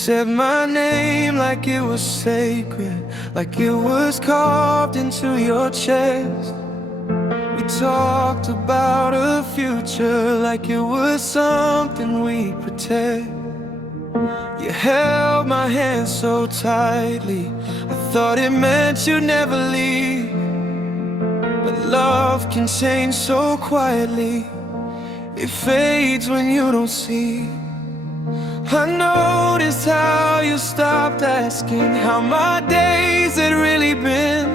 said my name like it was sacred, like it was carved into your chest. We talked about a future like it was something we protect. You held my hand so tightly, I thought it meant you'd never leave. But love can change so quietly, it fades when you don't see. I noticed how you stopped asking how my days had really been.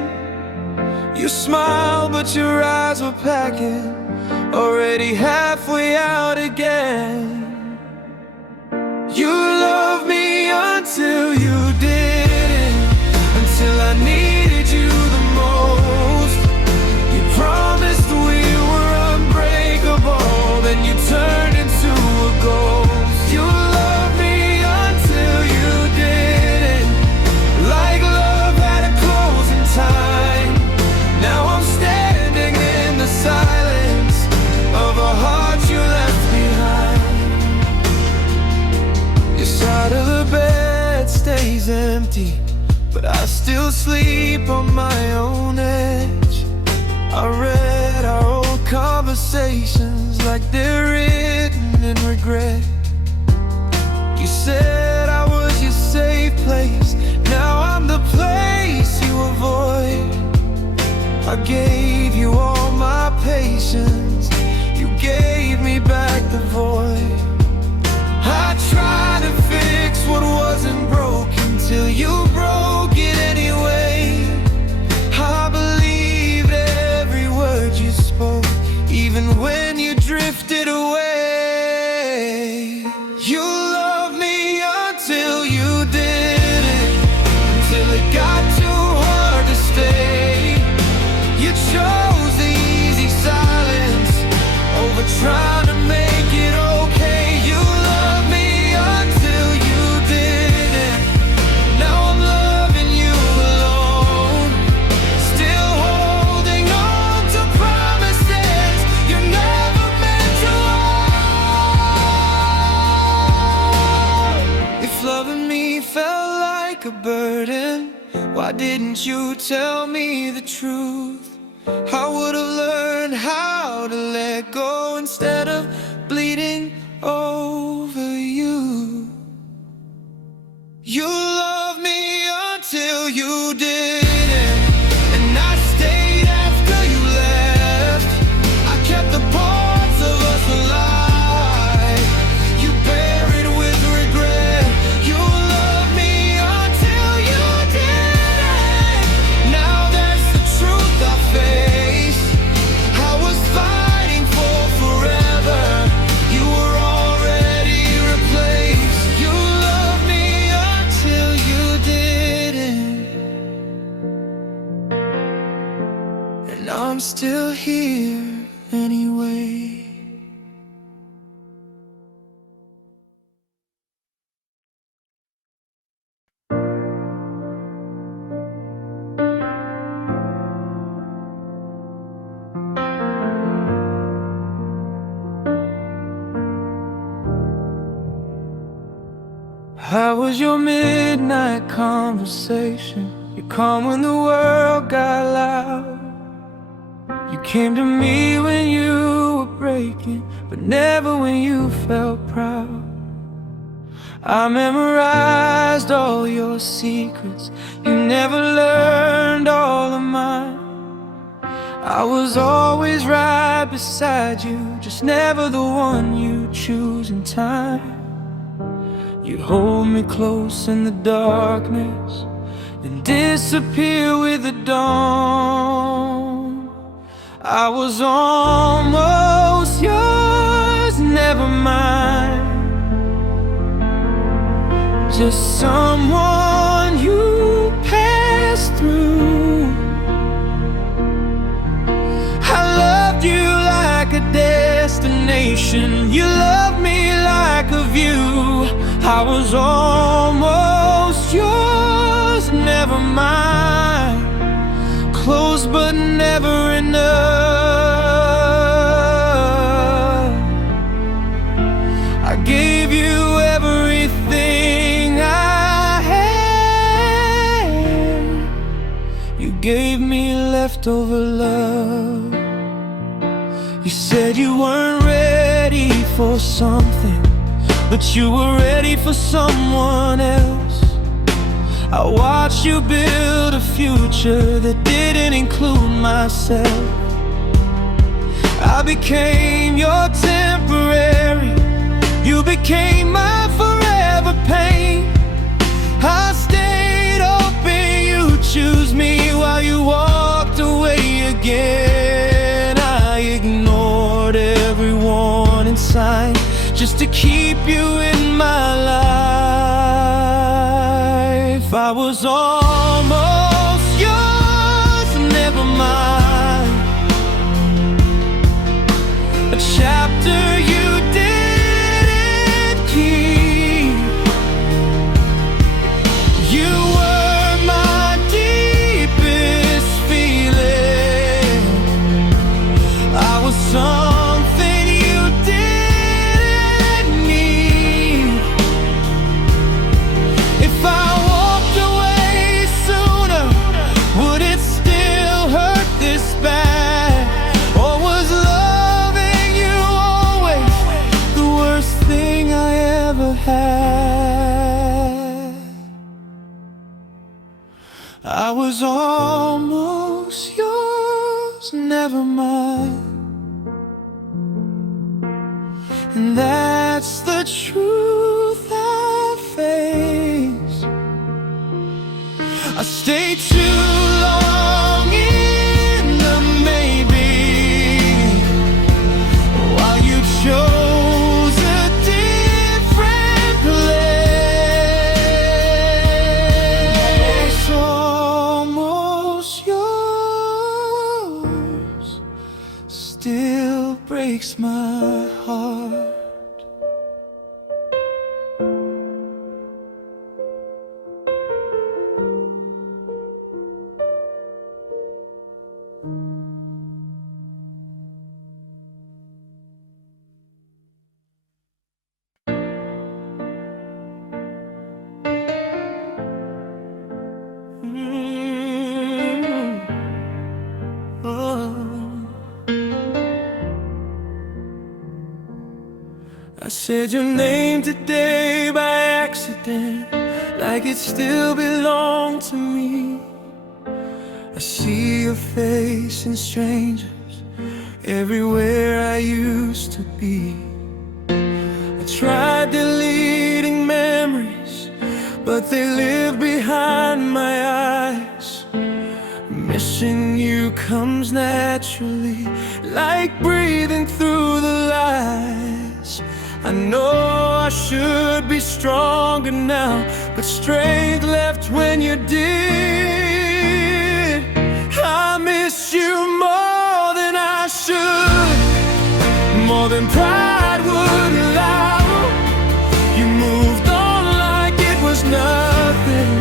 You smiled but your eyes were packing, already halfway out again. You loved me until you didn't, until I needed you the most. You promised we were unbreakable, then you turned into a ghost. You loved me until you didn't, like love had a closing time. Now I'm standing in the silence of a heart you left behind. Your side of the bed stays empty, but I still sleep on my own edge. I read our old conversations like they're written in regret. You said I was your safe place, now I'm the place you avoid. I gave you all my patience, you gave me back the void. I tried to fix what wasn't broken till you broke it anyway. I believed every word you spoke, even when you drifted away. You loved me until you didn't, until it got too hard to stay. You chose the easy silence over trying to make it okay. You loved me until you didn't, now I'm loving you alone. Still holding on to promises you never meant to hold. If loving me felt like a burden, why didn't you tell me the truth? I would have learned how to let go instead of bleeding over you. You loved me until you didn't, and I stayed after you left. I kept the parts of us alive you buried with regret. You loved me until you didn't, now that's the truth I face. I was fighting for forever, you were already replaced. You loved me until you didn't, and I'm still here anyway. How was your midnight conversation? You calm when the world got loud. You came to me when you were breaking, but never when you felt proud. I memorized all your secrets, you never learned all of mine. I was always right beside you, just never the one you choose in time. You'd hold me close in the darkness, then disappear with the dawn. I was almost yours, never mine, just someone you passed through. I loved you like a destination, you loved me like a view. I was almost yours, never mine, close but never enough. I gave you everything I leftover love. You said you weren't ready for something, but you were ready for someone else. I watched you build a future that didn't include myself. I became your temporary, you became my forever pain. I stayed open, you choose me while you walked away again. I ignored every warning sign just to keep you in my life. I was almost yours, never mind. A chapter you didn't keep. You were my deepest feeling. I was something you didn't need. If I walked away sooner, would it still hurt this bad? Or was loving you always the worst thing I ever had? I was almost yours, never mine. And that's the truth I face. I stayed too long in the maybe, while you chose a different place. Almost yours still breaks my heart. I said your name today by accident, like it still belonged to me. I see your face in strangers everywhere I used to be. I tried deleting memories, but they live behind my eyes. Missing you comes naturally, like breathing through the lies. I know I should be stronger now, but strength left when you did. I miss you more than I should, more than pride would allow. You moved on like it was nothing.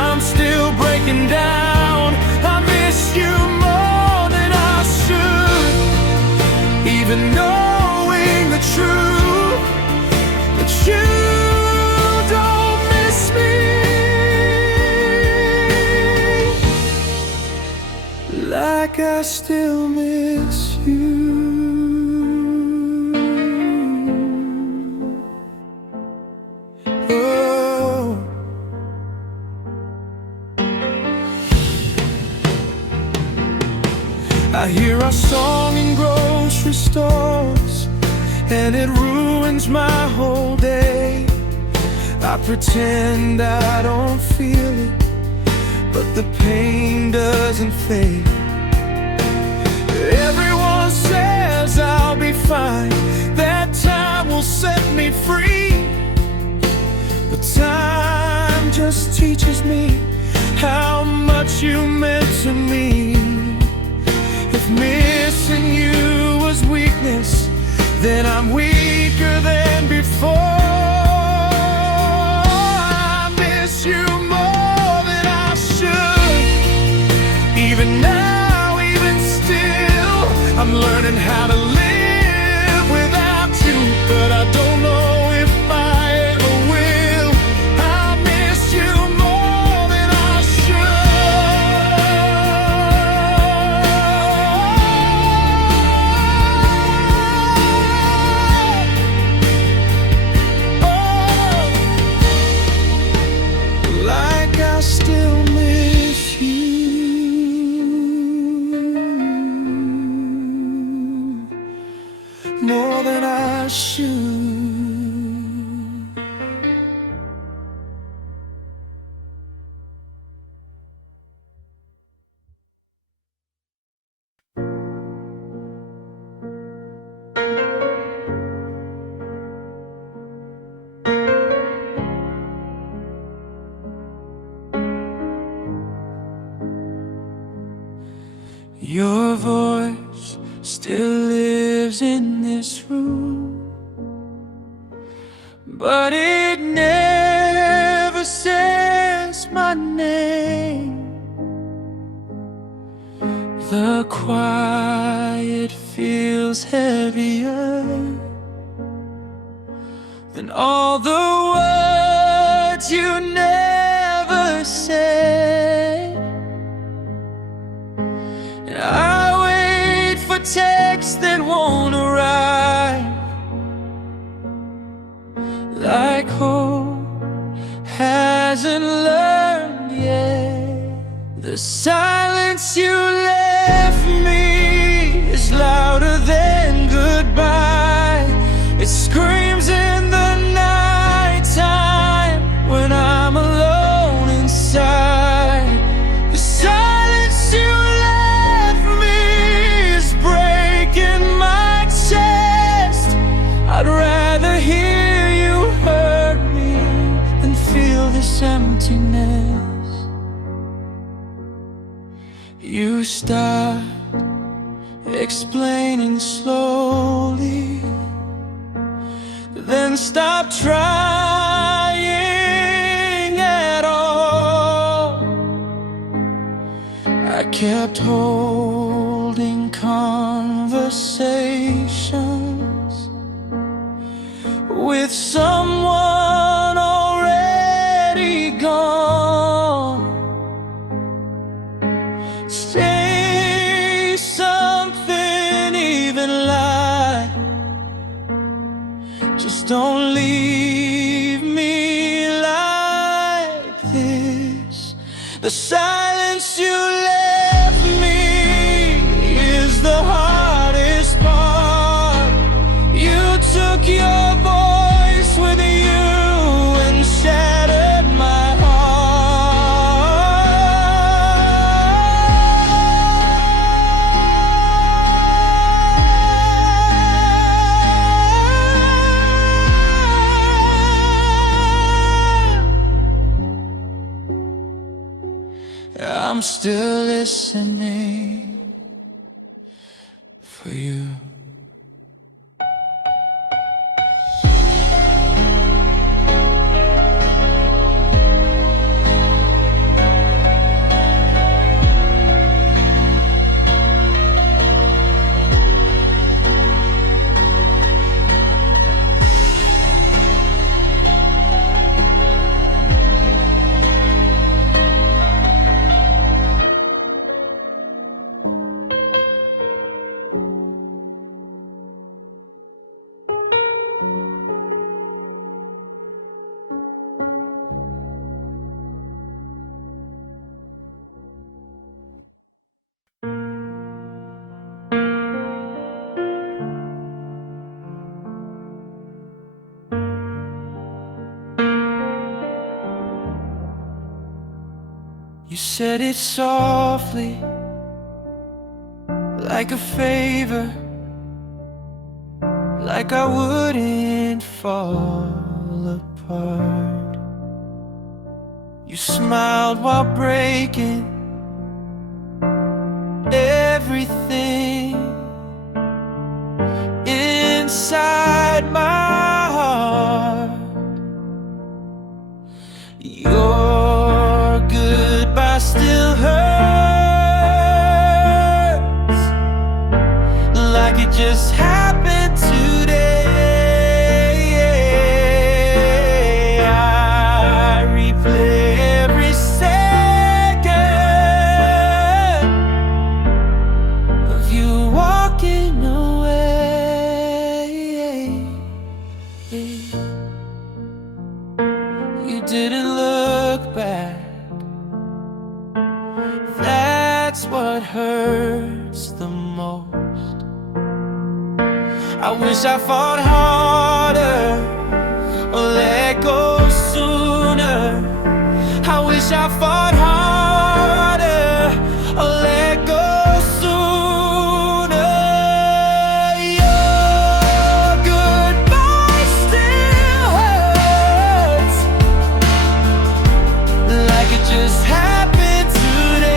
I'm still breaking down. I miss you more than I should, even knowing the truth that you don't miss me like I still miss you. Oh, I hear our song in grocery stores, and it ruins my whole day. I pretend I don't feel it, but the pain doesn't fade. Everyone says I'll be fine, that time will set me free. But time just teaches me how much you meant to me. If missing you was weakness, then I'm weaker than before. I miss you more than I should, even now, even still. I'm learning how to live without you, but I don't know if I ever will. I miss you more than I should. Your voice still lives in this room, but it never says my name. The quiet feels heavier than all the words you never say. And I wait for texts that won't arrive, like hope hasn't learned yet. The silence you left me is louder than goodbye. It screams in the nighttime when I'm alone inside. The silence you left me is breaking my chest. I'd rather hear you hurt me than feel this emptiness. You start explaining slowly, then stop trying at all. I kept holding conversations with someone already gone. Say something, even lie. Just don't leave me like this. The silence you left me is the hardest part. You took your voice with you and shattered my I'm still listening for you. You said it softly, like a favor, like I wouldn't fall apart. You smiled while breaking everything inside my heart. Your goodbye still hurts, like it just happened today. I replay every second of you walking away. You didn't look back. That's what hurts the most. I wish I fought harder or let go sooner. I wish I fought harder or let go sooner. Your goodbye still hurts, like it just happened today.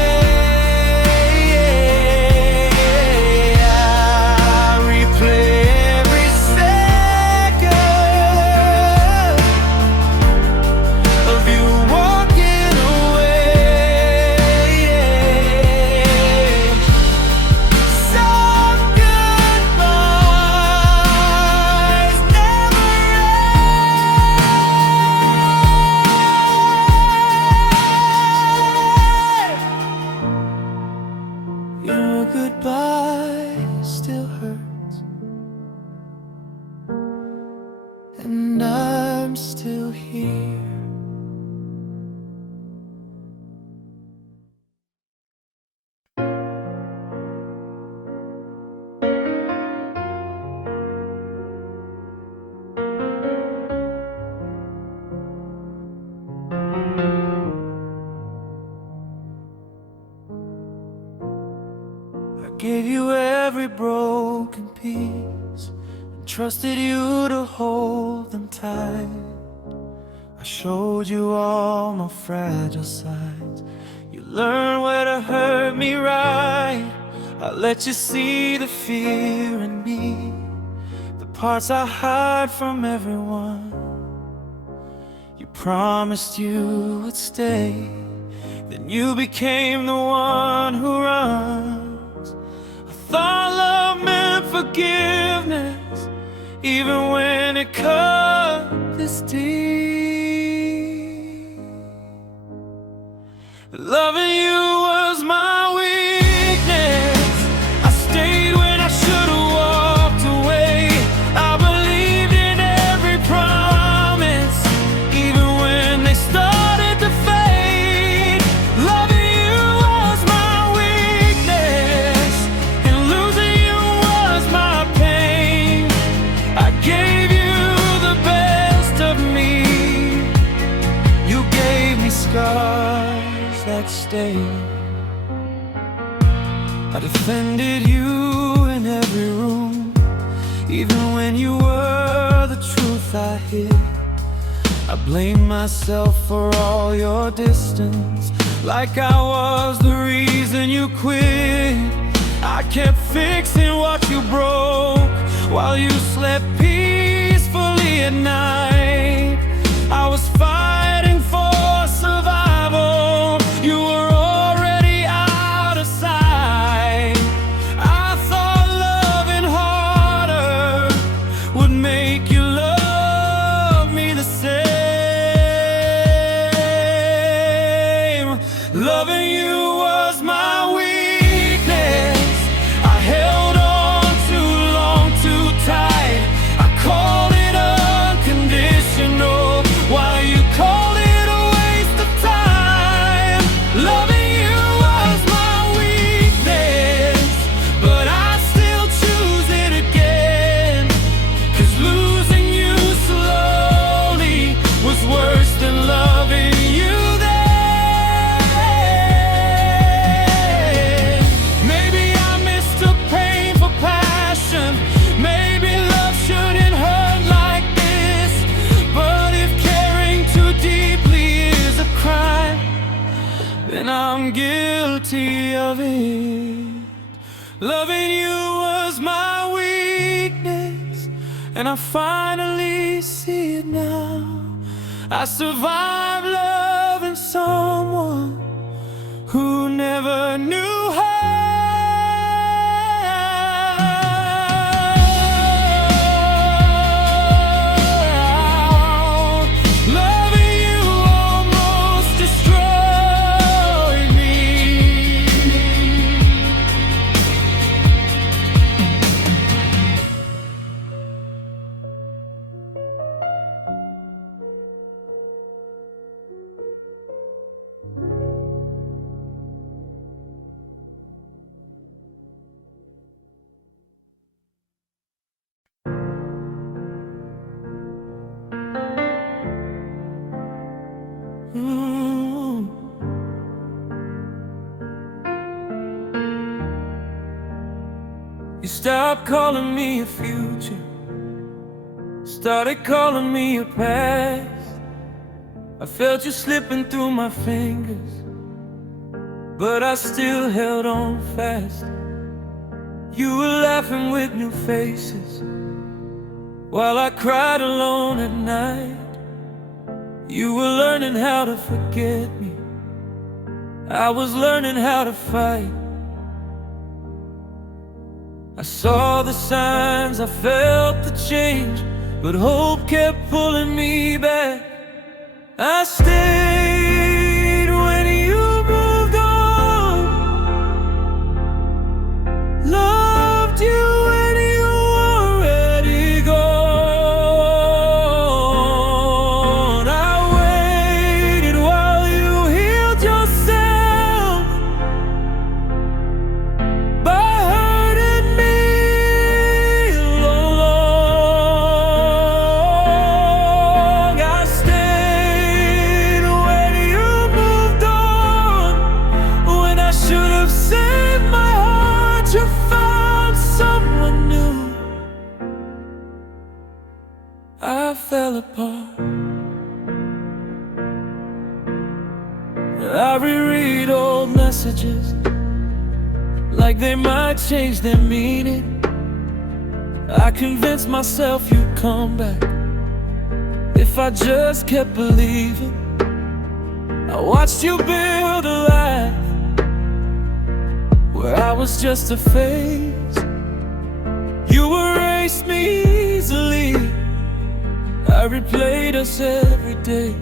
gave you every broken piece, and trusted you to hold them tight. I showed you all my fragile sides. You learned where to hurt me right. I let you see the fear in me, the parts I hide from everyone. You promised you would stay, then you became the one who runs. I thought love meant forgiveness, even when it cut this deep. Loving you was my weakness. I stayed when I should've walked away. I believed in every promise, even when they started to fade. Loving you was my weakness, and losing you was my pain. I gave you the best of me. You gave me scars that stayed. I defended you in every room, even when you were the truth I hid. I blame myself for all your distance, like I was the reason you quit. I kept fixing what you broke while you slept peacefully at night. I was fighting for survival. You were already out of sight. I thought loving harder would make you love me the same. Loving you was my weakness. I held on too long, too tight. I called it unconditional, while you called it a waste of time. Loving you was my weakness, but I still choose it again. 'Cause losing you slowly was worse than loving you then. Maybe I mistook pain for passion. Maybe love shouldn't hurt like this. But if caring too deeply is a crime, then I'm guilty of it. Loving you was my weakness, and I finally see it now. I survived loving someone who never knew how. Loving you almost destroyed me. You stopped calling me your future, started calling me your past. I felt you slipping through my fingers, but I still held on fast. You were laughing with new faces while I cried alone at night. You were learning how to forget me, I was learning how to fight. I saw the signs, I felt the change, but hope kept pulling me back. I stayed when you moved on, loved you when you were already gone. I waited while you healed yourself by hurting me along. I stayed when apart. I reread old messages like they might change their meaning. I convinced myself you'd come back if I just kept believing. I watched you build a life where I was just a phase. You erased me easily. I replayed us every day.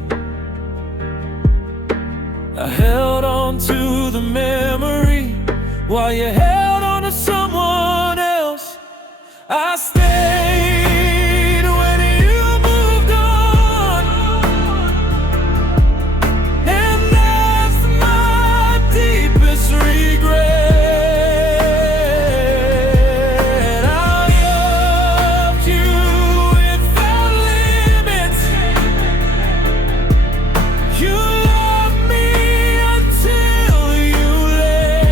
I held on to the memory while you held on to someone else. I stayed when you moved on, and that's my deepest regret. I loved you without limits. You loved me until you left.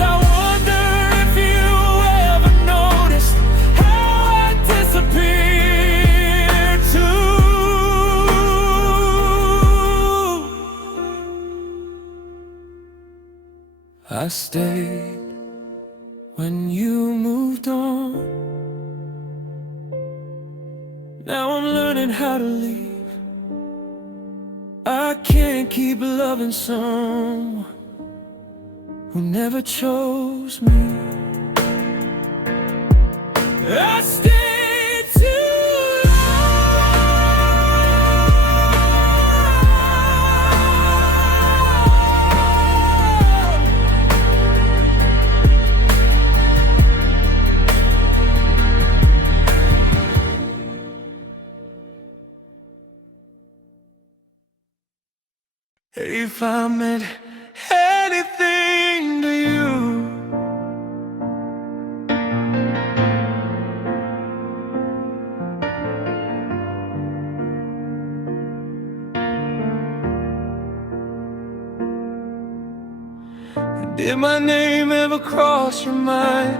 I wonder if you ever noticed how I disappeared too. I stayed when you moved on. Now I'm learning how to leave. I can't keep loving someone who never chose me. I stayed too if I meant anything to you, did my name ever cross your mind?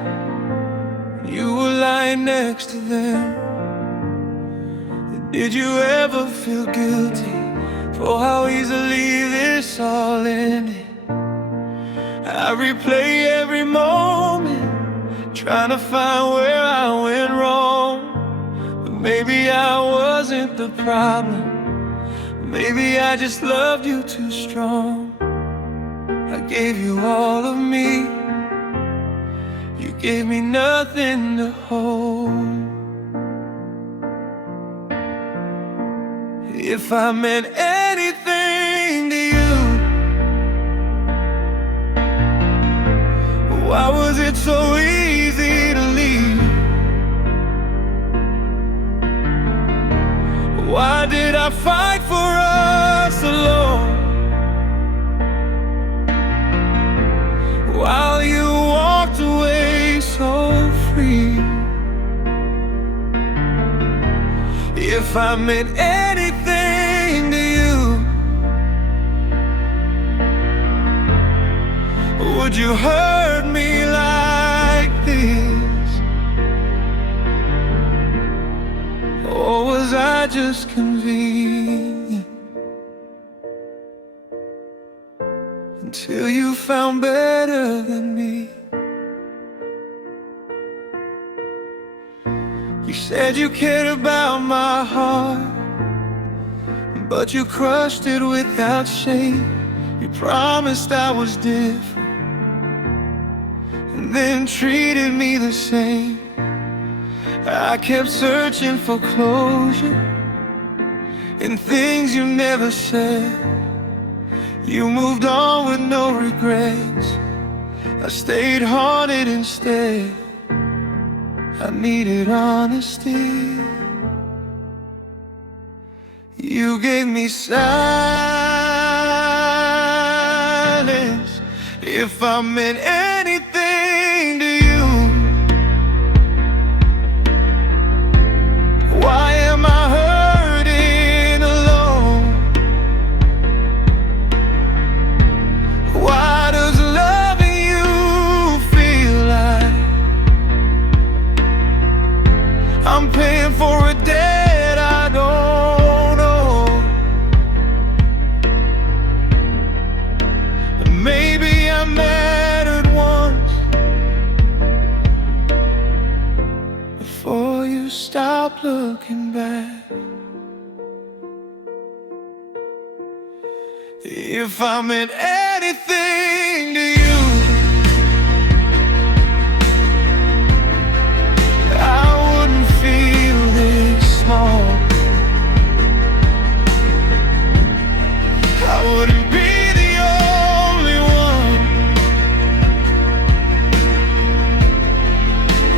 You were lying next to them. Did you ever feel guilty for how easily this all ended? I replay every moment, trying to find where I went wrong. But maybe I wasn't the problem. Maybe I just loved you too strong. I gave you all of me. You gave me nothing to hold. If I meant anything to you, why was it so easy to leave? Why did I fight for us alone, while you walked away so free? If I meant anything to you, would you hurt me like this? Or was I just convenient until you found better than me? You said you cared about my heart, but you crushed it without shame. You promised I was different, and then treated me the same. I kept searching for closure in things you never said. You moved on with no regrets. I stayed haunted instead. I needed honesty. You gave me silence. If I meant anything to you, why am I hurting alone? Why does loving you feel like I'm If I meant anything to you, I wouldn't feel this small. I wouldn't be the only one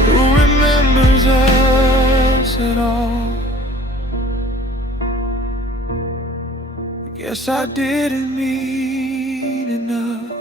who remembers us at all. Guess I didn't mean enough.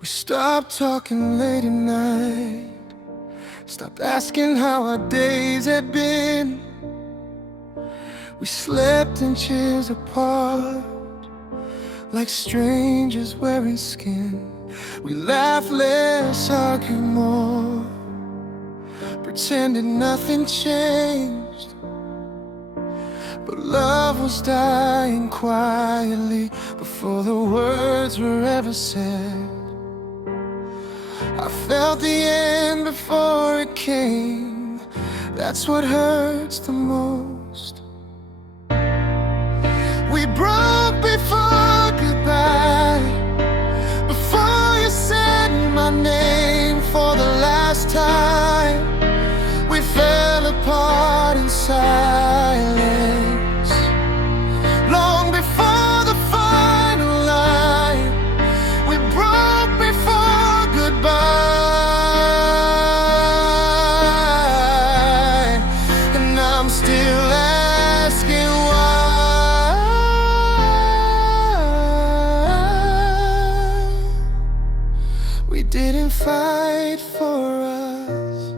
We stopped talking late at night, stopped asking how our days had been. We slept in chairs apart, like strangers wearing skin. We laughed less, argued more, pretended nothing changed. But love was dying quietly before the words were ever said. I felt the end before it came. That's what hurts the most. We broke before goodbye, before you said my name for the last time. We fell apart in silence, long before the final line. We broke before goodbye, and I'm still asking why. We didn't fight for us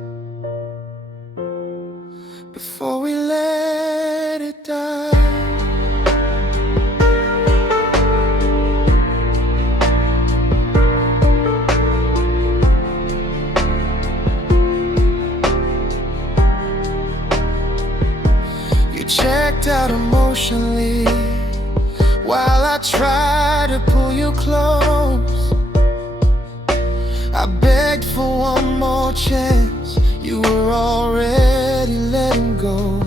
before we let it die. You checked out emotionally while I tried to pull you close. I begged for one more chance. You were already letting go.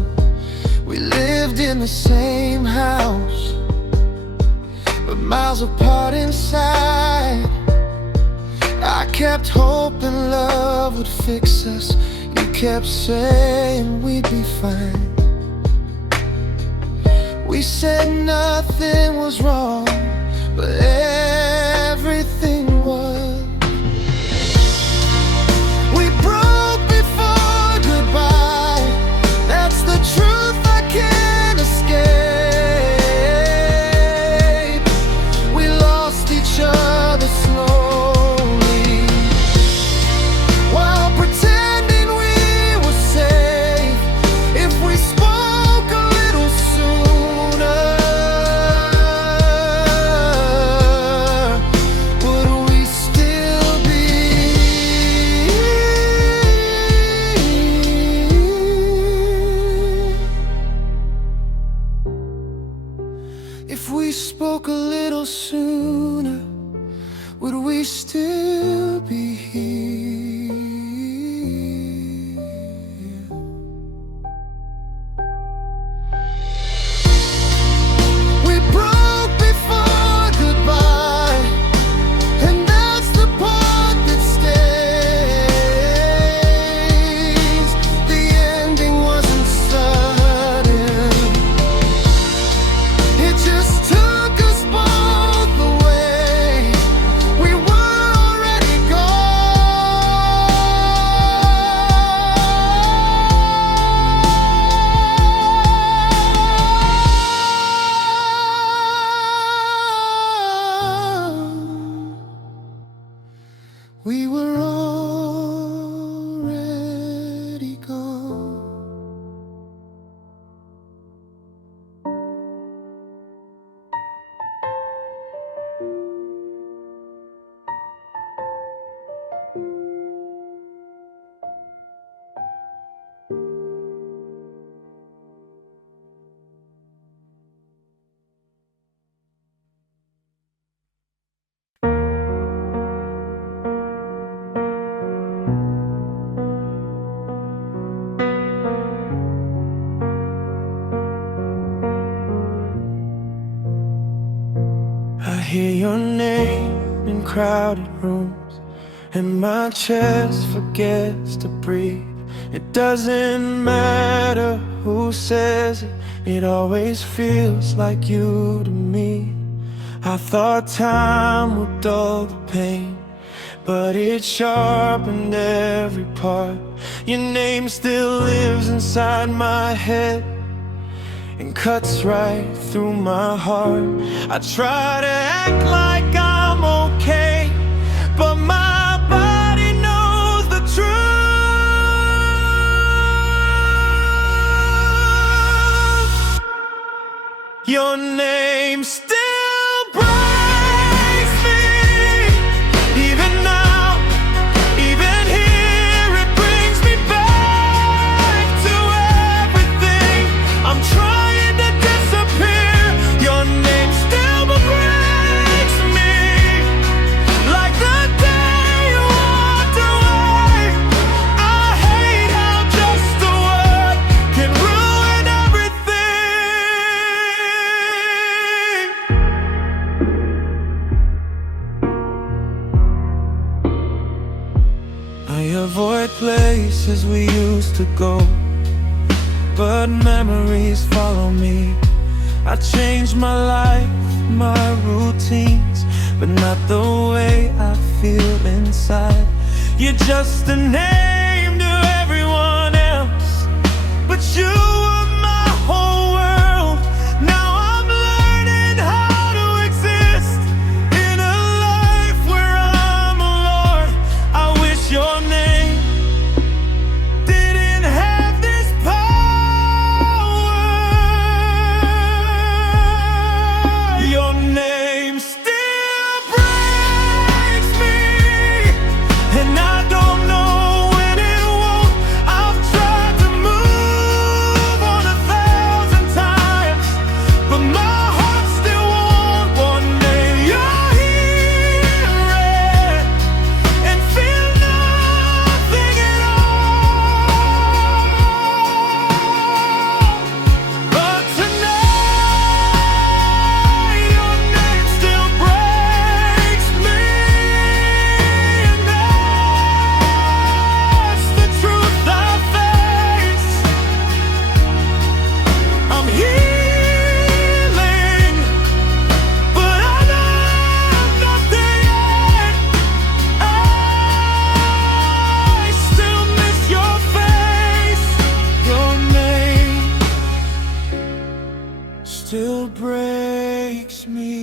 We lived in the same house, but miles apart inside. I kept hoping love would fix us. You kept saying we'd be fine. We said nothing was wrong, but everything was. We broke before goodbye. That's the truth I can't escape. We lost each other slowly while pretending we were safe. If we spoke a little sooner, hear your name in crowded rooms, and my chest forgets to breathe. It doesn't matter who says it, it always feels like you to me. I thought time would dull the pain, but it sharpened every part. Your name still lives inside my head and cuts right through my heart. I try to act like I'm okay, but my body knows the truth. Your name still breaks me, even now, even here, it brings me back to everything. I'm trying to disappear. Your name still breaks me, like the day you walked away. I hate how just a word can ruin everything. I avoid places we used to go, but memories follow me. I changed my life, my routines, but not the way I feel inside. You're just a name to everyone else, but you were my whole world. Now I'm learning how to exist in a life where I'm alone. I wish your name didn't have this power. Your name still breaks me, and I don't know when it won't. I've tried to move on 1,000 times, but my heart still won't. One day you're here and feel nothing at all. But tonight your name still breaks me, and that's the truth I face. I'm healing, but I know nothing yet. I still miss your face. Your name still breaks me.